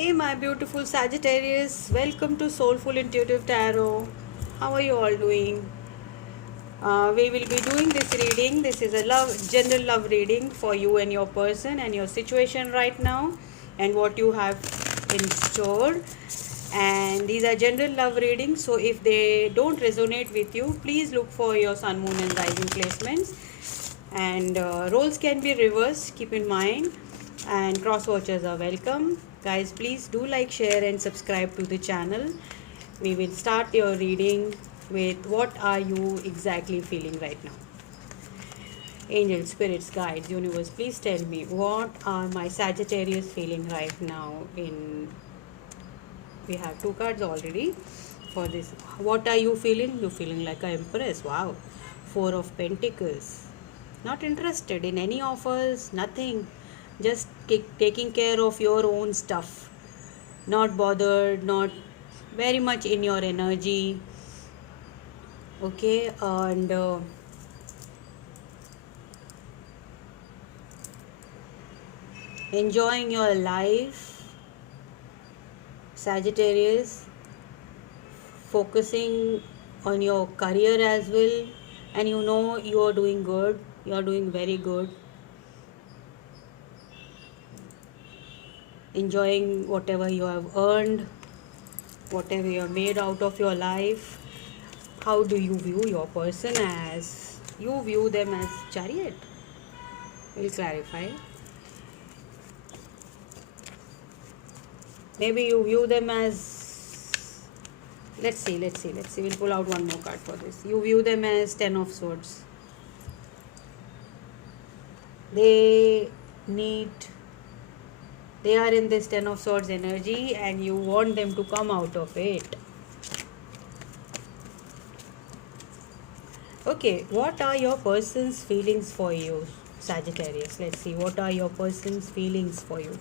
Hey, my beautiful Sagittarius, welcome to Soulful Intuitive Tarot. How are you all doing? We will be doing this reading. This is a general love reading for you and your person and your situation right now, and what you have in store. And these are general love readings, so if they don't resonate with you, please look for your sun, moon, and rising placements. And roles can be reversed, keep in mind, and cross watchers are welcome. Guys, please do like, share, and subscribe to the channel. We will start your reading with what are you exactly feeling right now. Angels, spirits, guides, universe, please tell me what are my Sagittarius feeling right now. In We have two cards already for this. What are you feeling? You feeling like an empress? Wow. Four of Pentacles. Not interested in any offers, nothing. Just taking care of your own stuff. Not bothered, not very much in your energy. Okay, and enjoying your life, Sagittarius. Focusing on your career as well, and you know you are doing good, you are doing very good. Enjoying whatever you have earned, whatever you have made out of your life. How do you view your person? As you view them as Chariot, we'll clarify. Maybe you view them as, let's see, we'll pull out one more card for this. You view them as Ten of Swords. They need they are in this Ten of Swords energy, and you want them to come out of it. Okay, what are your person's feelings for you, Sagittarius? Let's see, what are your person's feelings for you?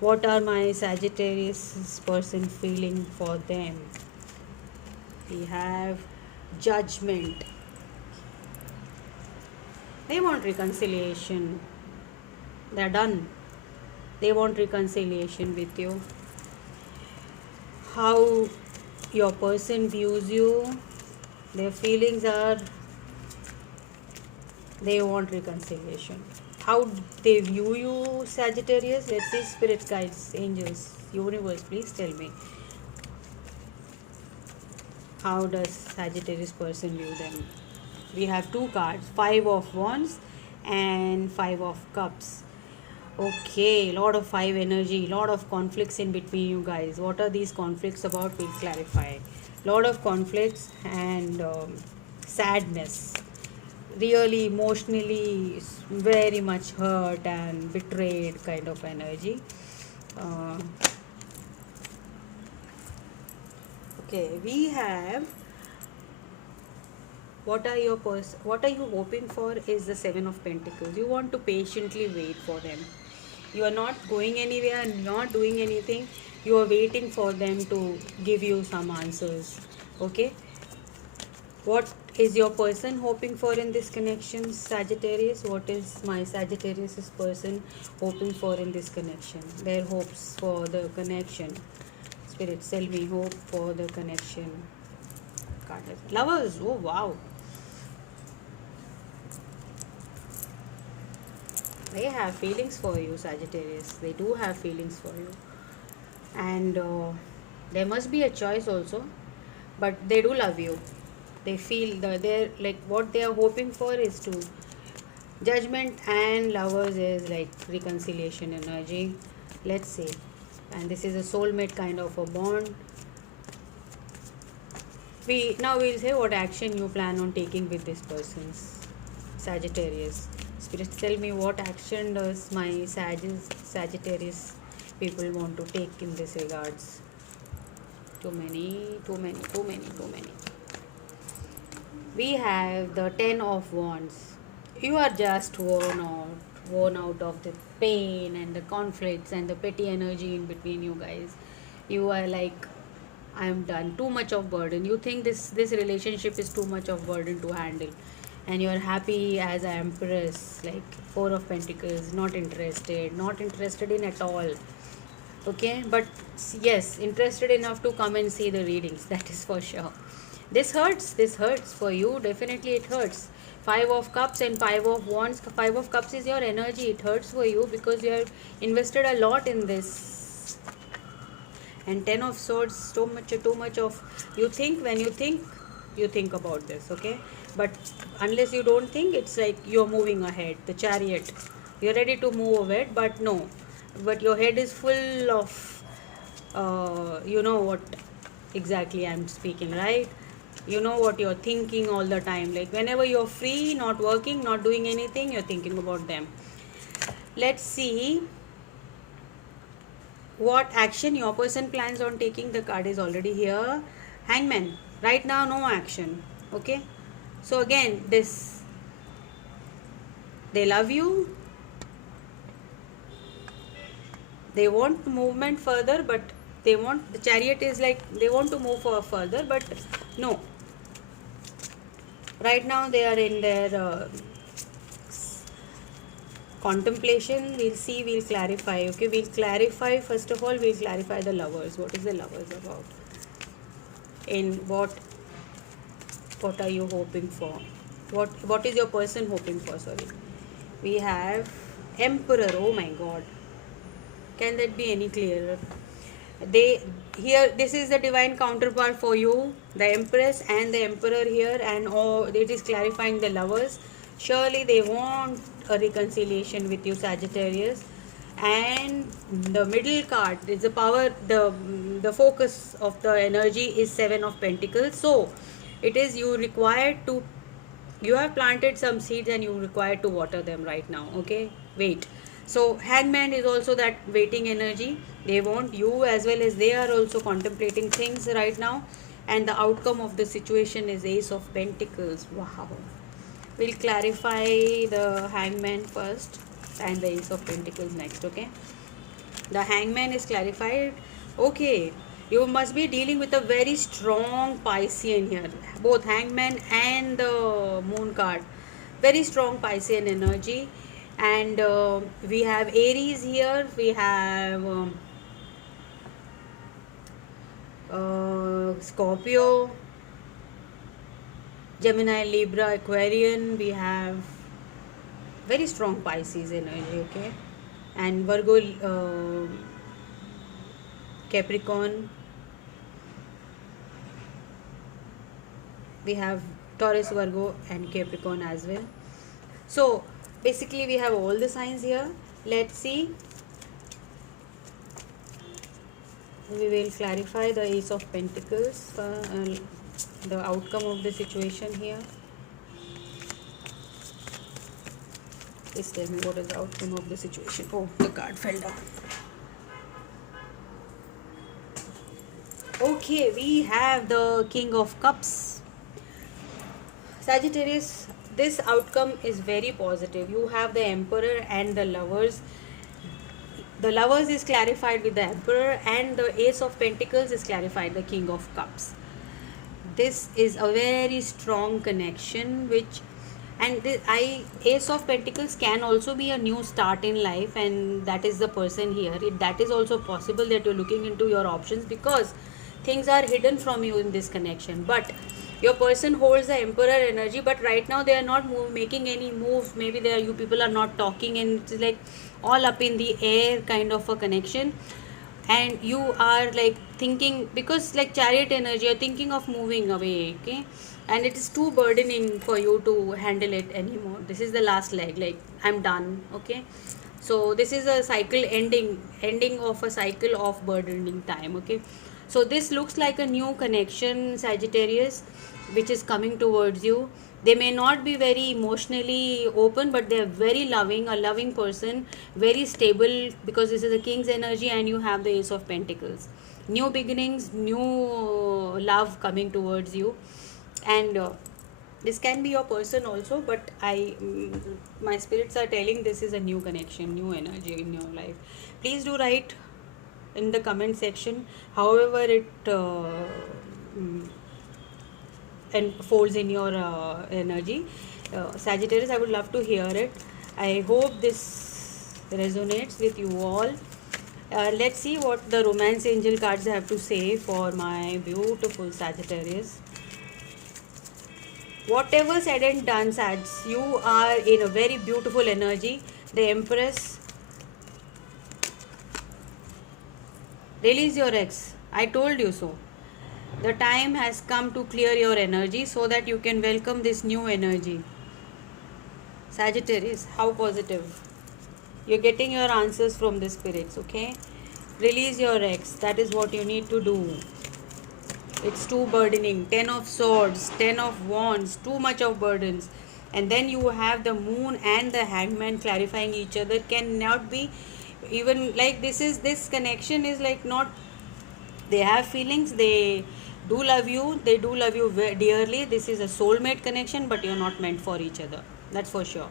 What are my Sagittarius person feeling for them? We have Judgment. They want reconciliation. They're done. They want reconciliation with you. How your person views you, their feelings are they want reconciliation. How they view you, Sagittarius? Let's see, spirits, guides, angels, universe, please tell me. How does Sagittarius person view them? We have two cards, Five of Wands and Five of Cups. Okay, lot of five energy, lot of conflicts in between you guys. What are these conflicts about? We'll clarify. Lot of conflicts and sadness. Really emotionally very much hurt and betrayed kind of energy. Uh, okay, we have what are you hoping for is the Seven of Pentacles. You want to patiently wait for them. You are not going anywhere and not doing anything. You are waiting for them to give you some answers. Okay, what is your person hoping for in this connection, Sagittarius? What is my Sagittarius person hoping for in this connection? Their hopes for the connection. Spirits, tell me hope for the connection. Lovers. Oh wow. They have feelings for you, Sagittarius. They do have feelings for you. And there must be a choice also. But they do love you. They feel they're like what they are hoping for is to Judgment and Lovers is like reconciliation energy. Let's see. And this is a soulmate kind of a bond. We'll say what action you plan on taking with this person's Sagittarius. Spirits, tell me what action does my Sagittarius people want to take in this regards. Too many. We have the Ten of Wands. You are just worn out of the pain and the conflicts and the petty energy in between you guys. You are like, I'm done. Too much of burden. You think this relationship is too much of burden to handle, and you're happy as an empress, like Four of Pentacles. Not interested in at all. Okay, but yes, interested enough to come and see the readings, that is for sure. This hurts for you, definitely it hurts. Five of cups and five of wands. Five of cups is your energy. It hurts for you because you have invested a lot in this. And ten of swords, too much of, you think, when you think about this, okay, but unless you don't think, it's like you're moving ahead, the chariot, you're ready to move ahead, but no, but your head is full of you know what exactly I'm speaking, right? You know what you're thinking all the time, like whenever you're free, not working, not doing anything, you're thinking about them. Let's see what action your person plans on taking. The card is already here. Hangman, right now no action, okay. So again, this, they love you, they want movement further, but they want, the chariot is like they want to move for further, but no, right now they are in their contemplation. We'll see, we'll clarify, okay, we'll clarify, first of all we'll clarify the lovers. What is the lovers about, in what are you hoping for, what is your person hoping for, sorry. We have emperor. Oh my god, can that be any clearer? They, here, this is the divine counterpart for you, the empress and the emperor here, and oh, it is clarifying the lovers. Surely they want a reconciliation with you, Sagittarius. And the middle card is the power, the focus of the energy is Seven of Pentacles. So it is you required to, you have planted some seeds and you require to water them right now, okay, wait. So hangman is also that waiting energy. They want you, as well as they are also contemplating things right now, and the outcome of the situation is Ace of Pentacles. Wow, we'll clarify the hangman first and the Ace of Pentacles next, okay. The hangman is clarified. Okay, you must be dealing with a very strong Piscean here, both hangman and the moon card, very strong Piscean energy. And we have Aries here, we have Scorpio, Gemini, Libra, Aquarian. We have very strong Pisces energy, okay, and Virgo, Capricorn. We have Taurus, Virgo, and Capricorn as well. So basically we have all the signs here. Let's see, we will clarify the Ace of Pentacles, the outcome of the situation here. Please tell me what is the outcome of the situation. Oh, the card fell down. Okay, we have the King of Cups. Sagittarius, this outcome is very positive. You have the Emperor and the Lovers. The Lovers is clarified with the Emperor, and the Ace of Pentacles is clarified the King of Cups. This is a very strong connection, which, and Ace of Pentacles can also be a new start in life, and that is the person here. That is also possible that you're looking into your options, because things are hidden from you in this connection. But your person holds the Emperor energy, but right now they are not making any moves. Maybe you people are not talking, and it's like all up in the air kind of a connection. And you are like thinking, because like Chariot energy, you're thinking of moving away, okay, and it is too burdening for you to handle it anymore. This is the last leg, like I'm done, okay. So this is a cycle, ending of a cycle of burdening time, okay. So this looks like a new connection, Sagittarius, which is coming towards you. They may not be very emotionally open, but they are very loving, a loving person, very stable, because this is the King's energy and you have the Ace of Pentacles. New beginnings, new love coming towards you. And this can be your person also, but my spirits are telling this is a new connection, new energy in your life. Please do write in the comment section however it folds in your energy. Sagittarius, I would love to hear it. I hope this resonates with you all. Let's see what the romance angel cards have to say for my beautiful Sagittarius. Whatever said and done, Sag, you are in a very beautiful energy. The Empress. Release your ex. I told you so. The time has come to clear your energy so that you can welcome this new energy. Sagittarius, how positive. You're getting your answers from the spirits, okay? Release your ex. That is what you need to do. It's too burdening. 10 of swords, 10 of wands, too much of burdens. And then you have the moon and the hangman clarifying each other. Cannot be even like this connection is like not, they have feelings, they do love you, dearly. This is a soulmate connection, but you're not meant for each other, that's for sure.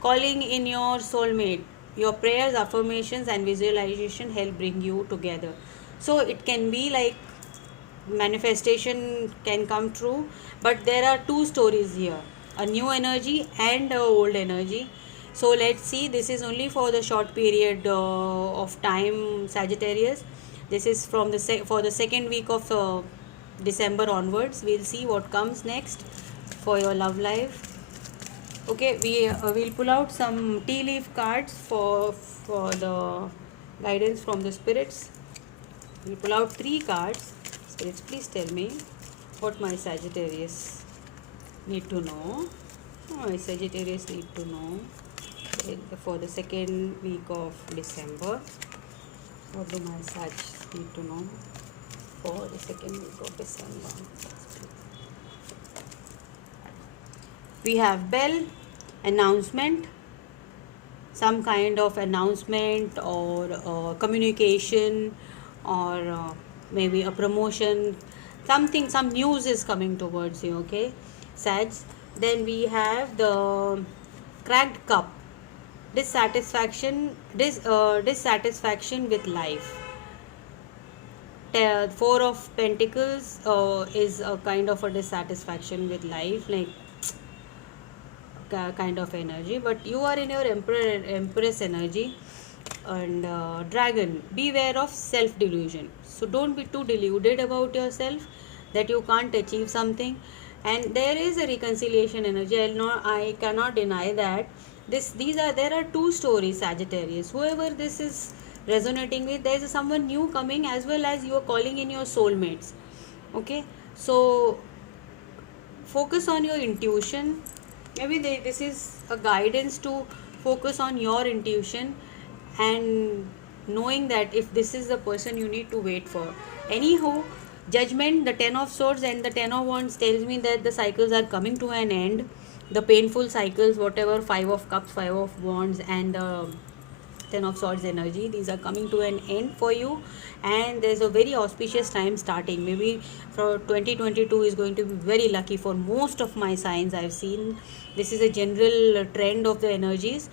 Calling in your soulmate, your prayers, affirmations and visualization help bring you together. So it can be like manifestation can come true, but there are two stories here, a new energy and a old energy. So let's see, this is only for the short period of time, Sagittarius. This is from the for the second week of December onwards. We'll see what comes next for your love life. Okay, we'll pull out some tea leaf cards for the guidance from the spirits. We'll pull out 3 cards. Spirits, please tell me what my Sagittarius need to know. My Sagittarius need to know for the second week of December. What do my Sag need to know for the second week of December? We have bell, announcement, some kind of announcement or communication, or maybe a promotion, something, some news is coming towards you, okay, Sag. Then we have the cracked cup, dissatisfaction with life. 4 of Pentacles is a kind of a dissatisfaction with life, like kind of energy, but you are in your empress energy. And dragon, beware of self delusion. So don't be too deluded about yourself that you can't achieve something. And there is a reconciliation energy. I cannot deny that there are 2 stories, Sagittarius. Whoever this is resonating with, there is someone new coming, as well as you are calling in your soulmates, okay. So focus on your intuition. Maybe this is a guidance to focus on your intuition and knowing that if this is the person you need to wait for. Anyhow, judgment, the 10 of swords and the 10 of wands tells me that the cycles are coming to an end. The painful cycles, whatever, 5 of cups, 5 of wands and 10 of swords energy, these are coming to an end for you, and there's a very auspicious time starting. Maybe for 2022 is going to be very lucky for most of my signs. I've seen this is a general trend of the energies,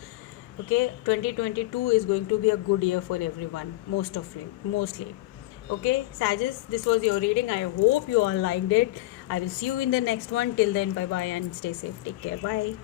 okay. 2022 is going to be a good year for everyone, mostly. Okay, Sages, this was your reading. I hope you all liked it. I will see you in the next one. Till then, bye bye and stay safe. Take care. Bye.